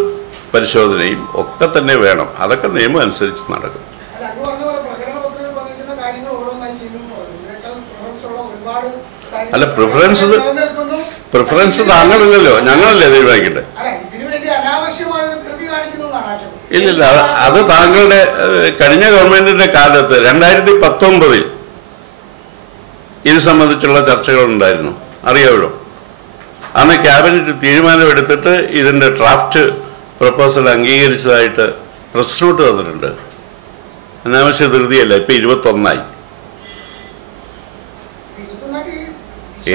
പരിശോധനയും ഒക്കെ തന്നെ വേണം. അതൊക്കെ നിയമം അനുസരിച്ച് നടക്കും. അല്ല, പ്രിഫറൻസ് താങ്കളില്ലല്ലോ, ഞങ്ങളല്ലേ തീരുമാനിക്കട്ടെ. ഇല്ലില്ല, അത് താങ്കളുടെ കഴിഞ്ഞ ഗവൺമെന്റിന്റെ കാലത്ത് 2019 ഇത് സംബന്ധിച്ചുള്ള ചർച്ചകളുണ്ടായിരുന്നു, അറിയാമല്ലോ. അന്ന് ക്യാബിനറ്റ് തീരുമാനമെടുത്തിട്ട് ഇതിന്റെ ഡ്രാഫ്റ്റ് പ്രപ്പോസൽ അംഗീകരിച്ചതായിട്ട് പ്രസ് നോട്ട് തന്നിട്ടുണ്ട്. അനാവശ്യ ധൃതിയല്ല, ഇപ്പൊ 21ആയി.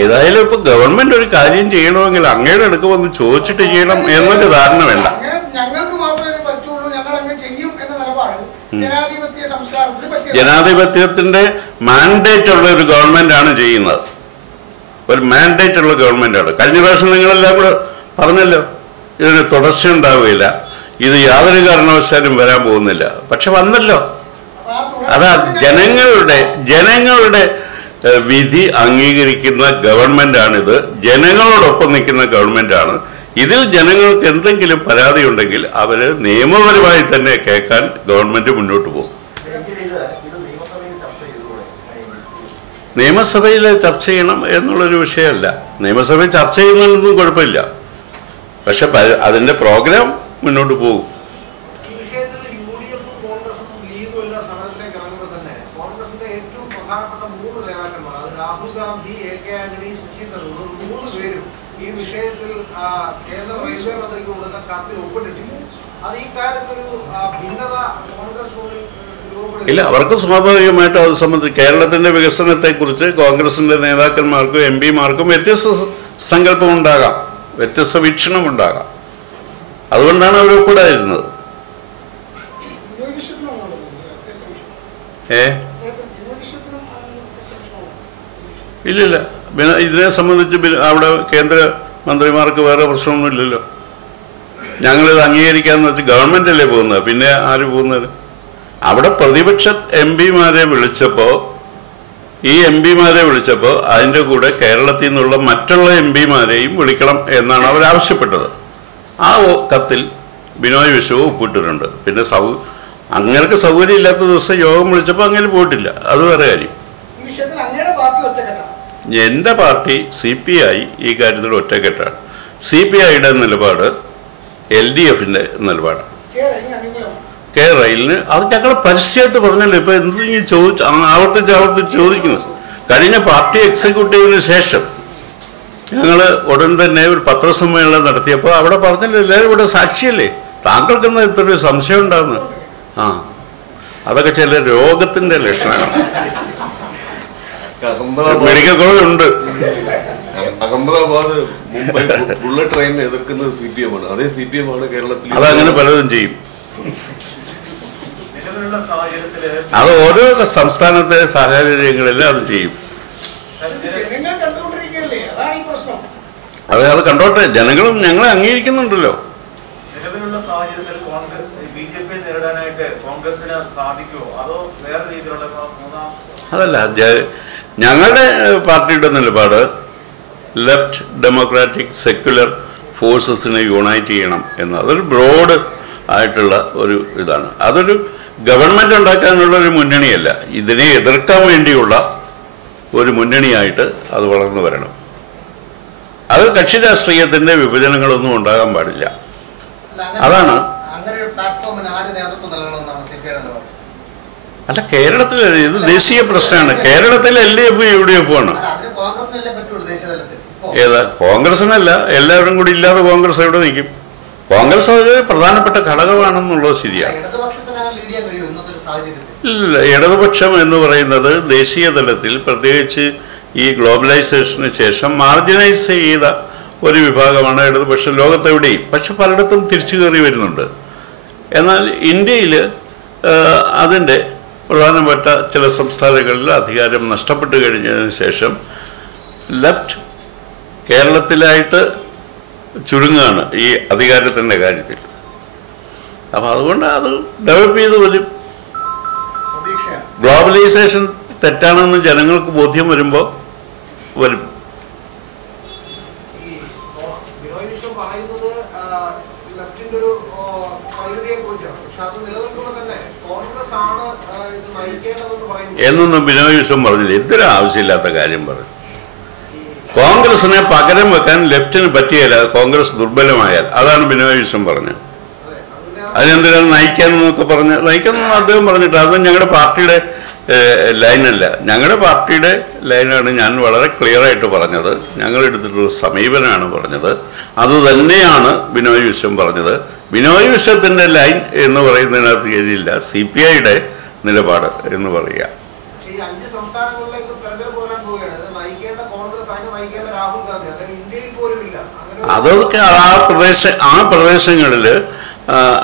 ഏതായാലും ഇപ്പൊ ഗവൺമെന്റ് ഒരു കാര്യം ചെയ്യണമെങ്കിൽ അങ്ങയുടെ അടുക്ക് വന്ന് ചോദിച്ചിട്ട് ചെയ്യണം എന്നൊരു ധാരണ വേണ്ട. ജനാധിപത്യത്തിന്റെ മാൻഡേറ്റ് ഉള്ള ഒരു ഗവൺമെന്റാണ് ചെയ്യുന്നത്. ഒരു മാൻഡേറ്റ് ഉള്ള ഗവൺമെന്റാണ്. കഴിഞ്ഞ പ്രാവശ്യം നിങ്ങളെല്ലാം കൂടെ പറഞ്ഞല്ലോ ഇതിന് തുടർച്ച ഉണ്ടാവുകയില്ല, ഇത് യാതൊരു കാരണവശാലും വരാൻ പോകുന്നില്ല. പക്ഷെ വന്നല്ലോ. അതാ ജനങ്ങളുടെ വിധി അംഗീകരിക്കുന്ന ഗവൺമെന്റാണിത്. ജനങ്ങളോടൊപ്പം നിൽക്കുന്ന ഗവൺമെന്റാണ്. ഇതിൽ ജനങ്ങൾക്ക് എന്തെങ്കിലും പരാതി ഉണ്ടെങ്കിൽ അവര് നിയമപരമായി തന്നെ കേൾക്കാൻ ഗവൺമെന്റ് മുന്നോട്ട് പോകും. നിയമസഭയിൽ ചർച്ച ചെയ്യണം എന്നുള്ളൊരു വിഷയമല്ല. നിയമസഭയിൽ ചർച്ച ചെയ്യുന്നതൊന്നും കുഴപ്പമില്ല, പക്ഷെ അതിന്റെ പ്രോഗ്രാം മുന്നോട്ട് പോകും. കെ ആന്റണി, ശശി തരൂർ 3 പേരും ഈ വിഷയത്തിൽ കേന്ദ്ര റെയിൽവേ മന്ത്രിക്ക് കൊടുത്ത കത്തിൽ ഒപ്പിട്ടിട്ടില്ല. അത് ഈ കാര്യത്തിലൊരു ഭിന്നത കോൺഗ്രസ് ഇല്ല, അവർക്ക് സ്വാഭാവികമായിട്ടും അത് സംബന്ധിച്ച് കേരളത്തിന്റെ വികസനത്തെക്കുറിച്ച് കോൺഗ്രസിന്റെ നേതാക്കന്മാർക്കും എം പിമാർക്കും വ്യത്യസ്ത സങ്കല്പം ഉണ്ടാകാം, വ്യത്യസ്ത വീക്ഷണം ഉണ്ടാകാം. അതുകൊണ്ടാണ് അവർ ഒപ്പിടാതിരുന്നത്. ഇല്ലില്ല, ഇതിനെ സംബന്ധിച്ച് അവിടെ കേന്ദ്ര മന്ത്രിമാർക്ക് വേറെ പ്രശ്നമൊന്നുമില്ലല്ലോ. ഞങ്ങളിത് അംഗീകരിക്കാന്ന് വെച്ചാൽ ഗവൺമെന്റ് അല്ലേ പോകുന്നത്, പിന്നെ ആര് പോകുന്നത്? അവിടെ പ്രതിപക്ഷ എം പിമാരെ വിളിച്ചപ്പോൾ അതിൻ്റെ കൂടെ കേരളത്തിൽ നിന്നുള്ള മറ്റുള്ള എം പിമാരെയും വിളിക്കണം എന്നാണ് അവരാവശ്യപ്പെട്ടത്. ആ കത്തിൽ ബിനോയ് വിശ്വ ഒപ്പിട്ടിട്ടുണ്ട്. പിന്നെ അങ്ങനെയൊക്കെ സൗകര്യം ഇല്ലാത്ത ദിവസം യോഗം വിളിച്ചപ്പോൾ അങ്ങനെ പോയിട്ടില്ല, അത് വേറെ കാര്യം. എൻ്റെ പാർട്ടി CPI ഈ കാര്യത്തിൽ ഒറ്റക്കെട്ടാണ്. CPIയുടെ നിലപാട് LDFിൻ്റെ നിലപാടാണ്. കെ റെയിലിന് അത് ഞങ്ങൾ പരസ്യമായിട്ട് പറഞ്ഞല്ലോ. ഇപ്പൊ എന്തെങ്കിലും ആവർത്തിച്ച് ചോദിക്കുന്നത്. കഴിഞ്ഞ പാർട്ടി എക്സിക്യൂട്ടീവിന് ശേഷം ഞങ്ങൾ ഉടൻ തന്നെ ഒരു പത്രസമ്മേളനം നടത്തിയപ്പോൾ അവിടെ പറഞ്ഞല്ലോ, എല്ലാവരും ഇവിടെ സാക്ഷിയല്ലേ, താങ്കൾക്കെന്ന് ഇത്രയൊരു സംശയം ഉണ്ടാകുന്നു. അതൊക്കെ ചില രോഗത്തിന്റെ ലക്ഷണമാണ്. മെഡിക്കൽ കോളേജ് ഉണ്ട്. അഹമ്മദാബാദ് മുംബൈ ബുള്ളറ്റ് ട്രെയിനിനെ എതിർക്കുന്നത് CPM ആണ്. അതേ CPM ആണ് കേരളത്തിൽ. അതങ്ങനെ പലതും ചെയ്യും. അത് ഓരോ സംസ്ഥാനത്തെ സാഹചര്യങ്ങളിൽ അത് ചെയ്യും. അത് കണ്ടോട്ടെ, ജനങ്ങളും ഞങ്ങളെ അംഗീകരിക്കുന്നുണ്ടല്ലോ. നിലവിലുള്ള സാഹചര്യത്തിൽ BJP നേരിടാനായിട്ട് കോൺഗ്രസിന് സാധിക്കുമോ, അതോ വേറെ രീതിയിലുള്ള അതല്ല, ഞങ്ങളുടെ പാർട്ടിയുടെ നിലപാട് ലെഫ്റ്റ് ഡെമോക്രാറ്റിക് സെക്യുലർ ഫോഴ്സസിനെ യുണൈറ്റ് ചെയ്യണം എന്ന്. അതൊരു ബ്രോഡ് ആയിട്ടുള്ള ഒരു ഇതാണ്. അതൊരു ഗവൺമെന്റ് ഉണ്ടാക്കാനുള്ള ഒരു മുന്നണിയല്ല, ഇതിനെ എതിർക്കാൻ വേണ്ടിയുള്ള ഒരു മുന്നണിയായിട്ട് അത് വളർന്നു വരണം. അത് കക്ഷി രാഷ്ട്രീയത്തിന്റെ വിഭജനങ്ങളൊന്നും ഉണ്ടാകാൻ പാടില്ല. അതാണ്. അല്ല, കേരളത്തിൽ ഇത് ദേശീയ പ്രശ്നമാണ്. കേരളത്തിൽ LDF UDF ആണ്. ഏതാ? കോൺഗ്രസിനല്ല, എല്ലാവരും കൂടി ഇല്ലാതെ കോൺഗ്രസ് എവിടെ നിൽക്കും? കോൺഗ്രസ് ഒരു പ്രധാനപ്പെട്ട ഘടകമാണെന്നുള്ളത് ശരിയാണ്. ഇല്ല, ഇടതുപക്ഷം എന്ന് പറയുന്നത് ദേശീയ തലത്തിൽ പ്രത്യേകിച്ച് ഈ ഗ്ലോബലൈസേഷന് ശേഷം മാർജിനൈസ് ചെയ്ത ഒരു വിഭാഗമാണ് ഇടതുപക്ഷം ലോകത്തെവിടെയും. പക്ഷെ പലയിടത്തും തിരിച്ചു കയറി വരുന്നുണ്ട്. എന്നാൽ ഇന്ത്യയിൽ അതിൻ്റെ പ്രധാനപ്പെട്ട ചില സംസ്ഥാനങ്ങളിൽ അധികാരം നഷ്ടപ്പെട്ടു കഴിഞ്ഞതിന് ശേഷം ലെഫ്റ്റ് കേരളത്തിലായിട്ട് ചുരുങ്ങുകയാണ് ഈ അധികാരത്തിൻ്റെ കാര്യത്തിൽ. അപ്പം അതുകൊണ്ട് അത് ഡെവലപ്പ് ചെയ്ത് വരും. ഗ്ലോബലൈസേഷൻ തെറ്റാണെന്ന് ജനങ്ങൾക്ക് ബോധ്യം വരുമ്പോൾ വരും. എന്നൊന്നും ബിനോയ് വിശ്വം പറഞ്ഞില്ല. എന്തിനും ആവശ്യമില്ലാത്ത കാര്യം പറഞ്ഞു. കോൺഗ്രസിനെ പകരം വെക്കാൻ ലെഫ്റ്റിന് പറ്റിയല്ല, കോൺഗ്രസ് ദുർബലമായാൽ. അതാണ് ബിനോയ് വിശ്വം പറഞ്ഞത്. അതിനെന്തിനാണ് നയിക്കാനെന്നൊക്കെ പറഞ്ഞ് നയിക്കാനെന്ന് അദ്ദേഹം പറഞ്ഞിട്ട് അത് ഞങ്ങളുടെ പാർട്ടിയുടെ ലൈനല്ല. ഞങ്ങളുടെ പാർട്ടിയുടെ ലൈനാണ് ഞാൻ വളരെ ക്ലിയറായിട്ട് പറഞ്ഞത്. ഞങ്ങളെടുത്തിട്ടുള്ള സമീപനമാണ് പറഞ്ഞത്. അത് തന്നെയാണ് ബിനോയ് വിശ്വം പറഞ്ഞത്. ബിനോയ് വിശ്വത്തിൻ്റെ ലൈൻ എന്ന് പറയുന്നതിനകത്ത് കഴിയില്ല, CPIയുടെ നിലപാട് എന്ന് പറയുക. അതൊക്കെ ആ പ്രദേശങ്ങളിൽ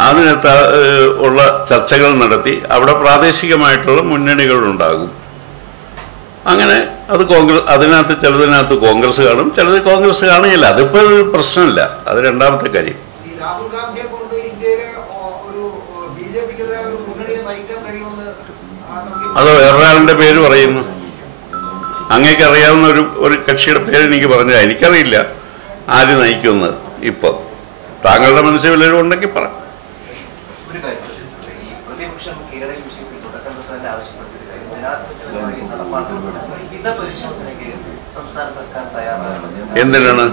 അതിനകത്ത് ഉള്ള ചർച്ചകൾ നടത്തി അവിടെ പ്രാദേശികമായിട്ടുള്ള മുന്നണികളുണ്ടാകും. അങ്ങനെ അത് അതിനകത്ത് ചിലതിനകത്ത് കോൺഗ്രസ് കാണും, ചിലത് കോൺഗ്രസ് കാണില്ല. അതിപ്പോൾ ഒരു പ്രശ്നമില്ല. അത് രണ്ടാമത്തെ കാര്യം. അത് വേറൊരാളുടെ പേര് പറയുന്നു. അങ്ങേക്ക് അറിയാവുന്ന ഒരു കക്ഷിയുടെ പേര് എനിക്ക് പറഞ്ഞാൽ എനിക്കറിയില്ല ആര് നയിക്കുന്നത്. ഇപ്പോൾ താങ്കളുടെ മനസ്സിൽ വല്ലവരും ഉണ്ടെങ്കിൽ പറ. എന്തിനാണ്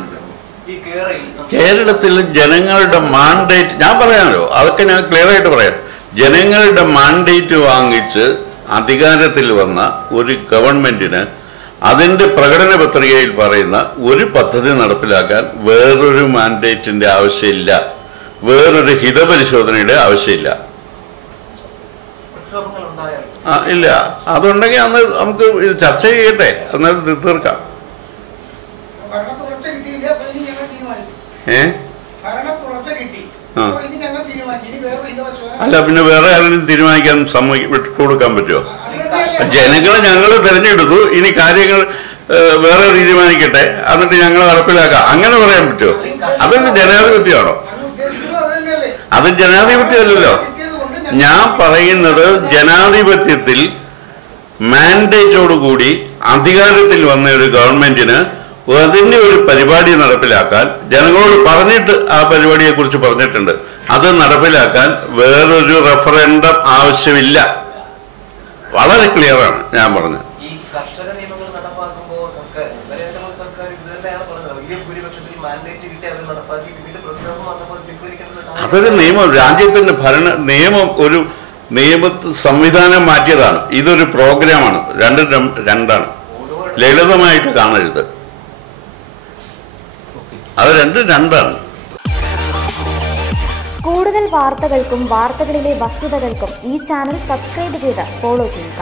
കേരളത്തിൽ ജനങ്ങളുടെ മാൻഡേറ്റ്? ഞാൻ പറയാമല്ലോ, അതൊക്കെ ഞാൻ ക്ലിയർ ആയിട്ട് പറയാം. ജനങ്ങളുടെ മാൻഡേറ്റ് വാങ്ങിച്ച് അധികാരത്തിൽ വന്ന ഒരു ഗവൺമെന്റിന് അതിൻ്റെ പ്രകടന പത്രികയിൽ പറയുന്ന ഒരു പദ്ധതി നടപ്പിലാക്കാൻ വേറൊരു മാൻഡേറ്റിൻ്റെ ആവശ്യമില്ല, വേറൊരു ഹിതപരിശോധനയുടെ ആവശ്യമില്ല. ഇല്ല, അതുണ്ടെങ്കിൽ അന്ന് നമുക്ക് ഇത് ചർച്ച ചെയ്യട്ടെ, അന്നേരം തീർക്കാം. അല്ല, പിന്നെ വേറെ ആരെങ്കിലും തീരുമാനിക്കാൻ വിട്ടുകൊടുക്കാൻ പറ്റുമോ? ജനങ്ങളെ ഞങ്ങൾ തിരഞ്ഞെടുത്തു, ഇനി കാര്യങ്ങൾ വേറെ തീരുമാനിക്കട്ടെ, എന്നിട്ട് ഞങ്ങൾ നടപ്പിലാക്കാം, അങ്ങനെ പറയാൻ പറ്റുമോ? അതൊരു ജനാധിപത്യമാണോ? അത് ജനാധിപത്യമല്ലല്ലോ. ഞാൻ പറയുന്നത് ജനാധിപത്യത്തിൽ മാൻഡേറ്റോടുകൂടി അധികാരത്തിൽ വന്ന ഒരു ഗവൺമെന്റിന് അതിൻ്റെ ഒരു പരിപാടി നടപ്പിലാക്കാൻ ജനങ്ങളോട് പറഞ്ഞിട്ട് ആ പരിപാടിയെ കുറിച്ച് പറഞ്ഞിട്ടുണ്ട്. അത് നടപ്പിലാക്കാൻ വേറൊരു റഫറൻഡം ആവശ്യമില്ല. വളരെ ക്ലിയറാണ് ഞാൻ പറഞ്ഞത്. ഈ കർഷക നിയമങ്ങൾ നടപ്പാക്കുമ്പോൾ സർക്കാർ ഇത് തന്നെയാണ് പറഞ്ഞത്, വലിയ ഭൂരിപക്ഷത്തിൽ മാൻഡേറ്റ് കിട്ടി അത് നടപ്പാക്കി പിന്നീട് പ്രക്ഷോഭം വന്നപ്പോൾ പിൻവലിക്കേണ്ടത് അതൊരു നിയമം, രാജ്യത്തിന്റെ നിയമം, ഒരു നിയമ സംവിധാനം മാറ്റിയതാണ്. ഇതൊരു പ്രോഗ്രാമാണ്, രണ്ടാണ്. ലളിതമായിട്ട് കാണരുത്, അത് രണ്ടാണ്. കൂടുതൽ വാർത്തകൾക്കും വാർത്തകളിലെ വസ്തുതകൾക്കും ഈ ചാനൽ സബ്സ്ക്രൈബ് ചെയ്ത് ഫോളോ ചെയ്യുക.